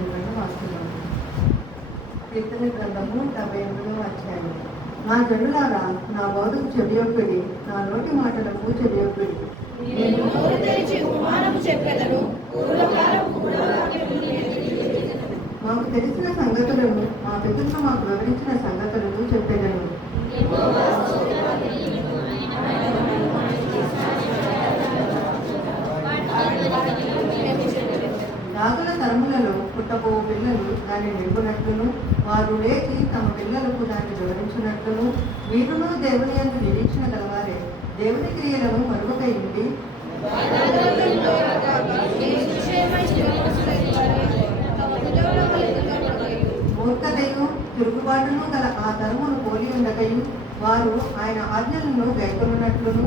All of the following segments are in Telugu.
చూడండి వాస్తున్నాము. కీర్తన గ్రంథము 78వ అధ్యాయం. నా జనులారా, నా బోధకు చెవియొక్కుడి, నా నోటి మాటలకు చెవియొక్కుడి. మాకు తెలిసిన సంగతులను, మా పితరులు మాకు వివరించిన సంగతులను చెప్పెదను. రాగుల తరములలో పుట్టబో పిల్లలు దాన్ని నింపునట్లును, వారు లేచి తమ పిల్లలకు దాన్ని వివరించినట్లును, వీరును దేవుని యందు నిరీక్షణ గలవారే దేవుని క్రియలను మరువక ఇంటి మూర్ఖతయు తిరుగుబాటును గల ఆ తరమును పోలి ఉండకయు, వారు ఆయన ఆజ్ఞలను గైకొనున్నట్లును,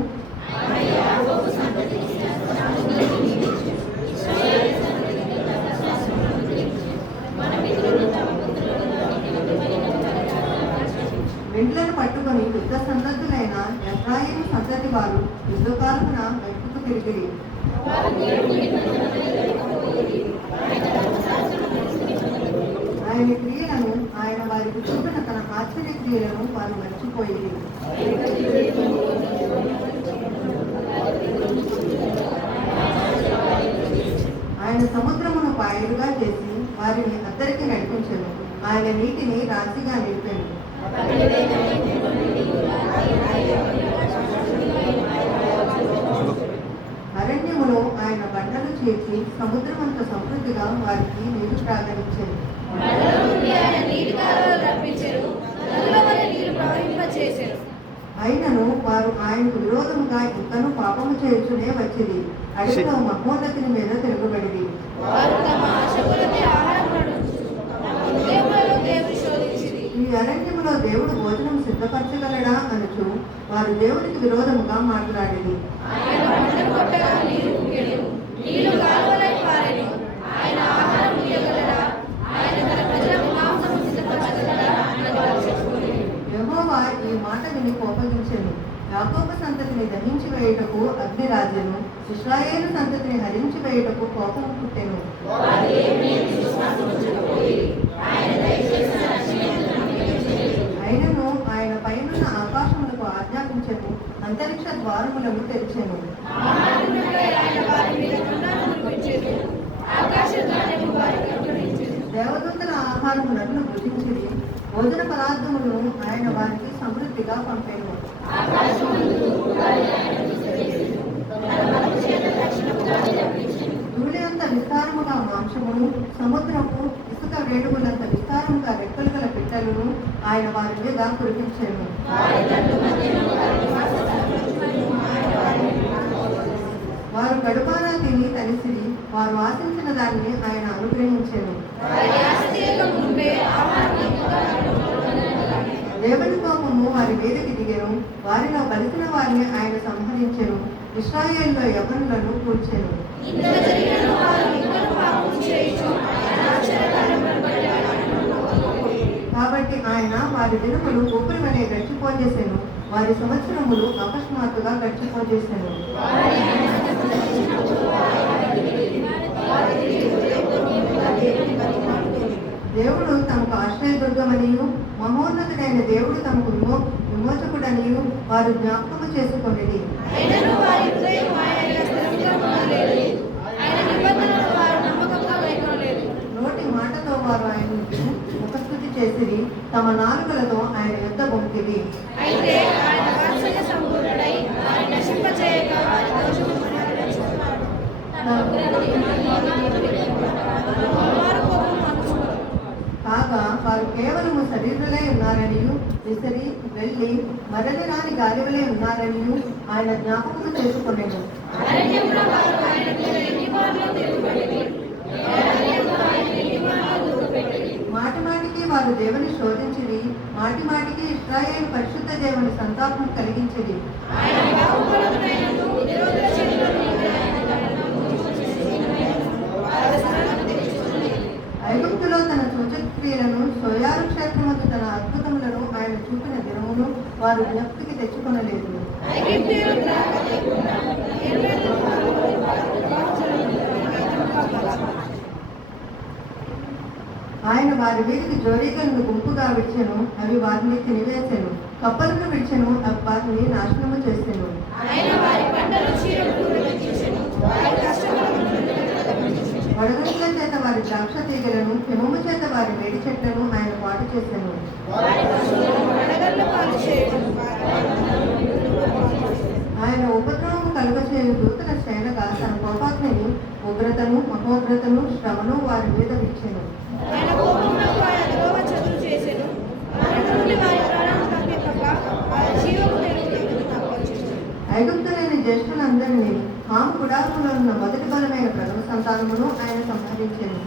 వెంట్లను పట్టుకొని యుద్ధ సందగ్ధులైన ఎఫ్రాయిము సంతతి వారు యుద్ధకాలమున వెతుకు తిరిగిరి. ఆయన క్రియలను, ఆయన వారికి చూపిన తన ఆశ్చర్య క్రియలను వారు మర్చిపోయి, ఆయన సముద్రమును పాయలుగా చేసి వారిని అద్దరికి నడిపించెను. ఆయన నీటిని రాశిగా నిలిపాను. అరణ్యములో ఆయన బండలు చేసి సముద్రమంత సమృద్ధిగా వారికి నీరు త్రాగనిచ్చారు. అయినను వారు ఆయనకు విరోధముగా ఇంకను పాపము చేయుచునే వచ్చింది. అడవిలో మహోన్నతిని మీద తిరగబడింది. ఈ అరణ్యములో దేవుడు భోజనం సిద్ధపరచగలడా అనుచు వారు దేవునికి విరోధముగా మాట్లాడేది. యెహోవా ఈ మాట విని కోపగించెను. యాకోబు సంతతిని దహించి వేయుటకు అగ్ని రాజెను, ఇశ్రాయేలు సంతతిని హరించి వేయుటకు కోపం పుట్టెను. అయినను ఆయన పైనున్న ఆకాశములకు ఆజ్ఞాపించెను, అంతరిక్ష ద్వారములను తెరిచెను. దేవదూతల ఆహారములను భుజించిరి, భోజన పదార్థములను ఆయన వారికి సమృద్ధిగా పంపెను. ధూళి అంత విస్తారముగా మాంసమును, సముద్రపు ఇసుక వేడుగులంత విస్తారముగా రెక్కలు గల పిట్టలను ఆయన వారి మీద కురిపించాను. వారు కడుపారా తిని తలిసిరి, వారు ఆశించిన దాన్ని ఆయన అనుగ్రహించాను. దేవుని కోపము వారి మీదకి దిగెను, వారిలో బలిసిన వారిని ఆయన సంహరించెను, ఇశ్రాయేలులో యవ్వనులను కూర్చెను. కాబట్టి ఆయన వారి దినములు ఊపిరి వలె గడిచిపోజేశాను, వారి సంవత్సరములు అకస్మాత్తుగా గడిచిపోజేశాను. దేవుడు తమకు ఆశ్రయదుర్గమనియు, మహోన్నతుడైన దేవుడు తమకు విమోచకుడనియు వారు జ్ఞాపకము చేసుకొనిది. నోటి మాటతో వారు ఆయన ముఖస్తుతి చేసిరి, తమ నాలుకలతో ఆయన యుద్ధ బొంకిది. కాగా వారు కేవలము శరీరులే ఉన్నారనియు, విసిరి వెళ్ళి మరలి రాని గాలివలే ఉన్నారనియు ఆయన జ్ఞాపకము చేసుకొనెను. మాటి మాటికి వారు దేవుని శోధించిరి, మాటి మాటికి ఇశ్రాయేలు పరిశుద్ధ దేవుని సంతాపం కలిగించిరి. ఐగుప్తులో తన సూచక్రియలను, సోయారు క్షేత్రమందు తన అద్భుతములను ఆయన చూపిన దినమును వారు జ్ఞప్తికి తెచ్చుకొనలేదు. ఆయన వారి వీధికి జోరీగలను గుంపుగా విడిచెను, అవి వారిని తినివేసెను. కప్పలను విడిచెను, అవి వారిని నాశనము చేసెను. వడగండ్ల చేత వారి ద్రాక్ష తీగలను, హిమము చేత వారి వేడి చెట్లను ఆయన పాటు చేసెను. ఆయన ఉపద్రవము కలుగచేయు దూతల శ్రేణగా తన కోపాగ్నిని, ఉగ్రతను, మహోగ్రతను, శ్రమను వారి మీద విచ్చెను. ఐగుప్తులైన జ్యేష్ఠులందరినీ, హాము గుడారములో ఉన్న మొదటి బలమైన ప్రథమ సంతానమును ఆయన సంహరించెను.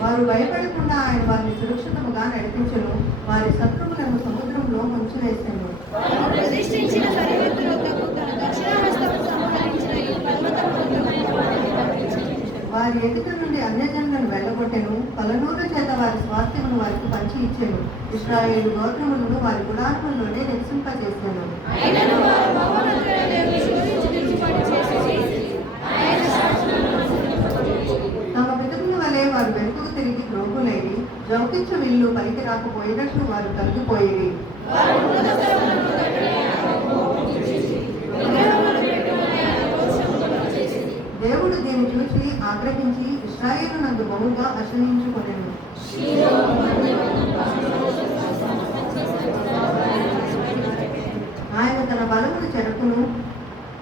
వారు భయపడకుండా ఆయన వారిని సురక్షితముగా నడిపించెను. వారి శత్రువులను సముద్రంలో ముంచివేసెను. వారి ఎదుట నుండి అన్యజనులను వెళ్ళగొట్టెను. పలనూరు చేత వారి స్వాస్థ్యమును వారికి పంచి ఇచ్చెను. ఇశ్రాయేలు గోత్రములను వారి గుడారములోనే నివసింపజేసెను. తమ పితరుల వలె వారు వెనుకకు తిరిగి ద్రోహులైరి, జౌకించు విల్లు పలికి రాకపోయినట్లు వారు తగ్గిపోయిరి. దేవుడు దీన్ని చూసి ఆగ్రహించి ఇశ్రాయేలు నందు బహుగా అసహించుకొనెను. ఆయన తన బలమును చెరకును,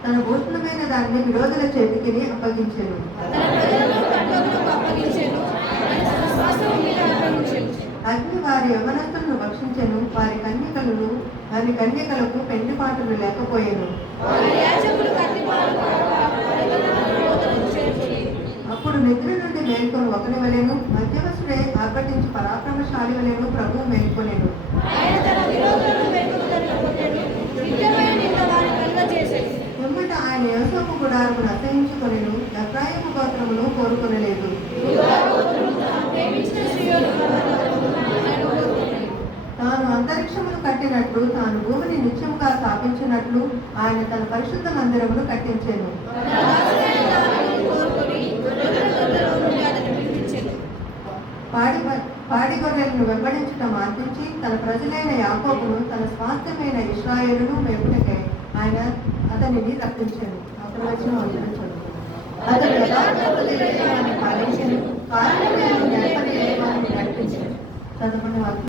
తన భూషణమైన దాన్ని విరోధుల చేతికి అప్పగించెను. అగ్ని వారి యవనస్తులను భక్షించెను. వారి కన్యకలకు పెండిపాటులు లేకపోయెను. అప్పుడు నిద్ర నుండి మేల్కొని ఒకని వలెను, మధ్యవసుడే ఆర్భటించి పరాక్రమశాలి వలెను ప్రభువు మేల్కొనెను. పిమ్మట ఆయన యోసేపు గుడారమును అసహించుకొనెను, ఎఫ్రాయిము గోత్రమును కోరుకొనలేదు. తాను అంతరిక్షమును కట్టినట్లు, తాను భూమిని నిత్యముగా స్థాపించినట్లు ఆయన తన పరిశుద్ధ మందిరమును కట్టించెను. పాడి గొర్రెలను వెంబడించటం ఆర్పించి తన ప్రజలైన యాకోబును, తన స్వాస్థ్యమైన ఇశ్రాయేలును మేపుటకై ఆయన అతనిని రప్పించెను. అక్కడ వచ్చిన వంచన చదువుకున్నాను. అతడు యథార్థ పాలించెను, కార్యములను నడిపించెను. చదువుకునే వాక్యం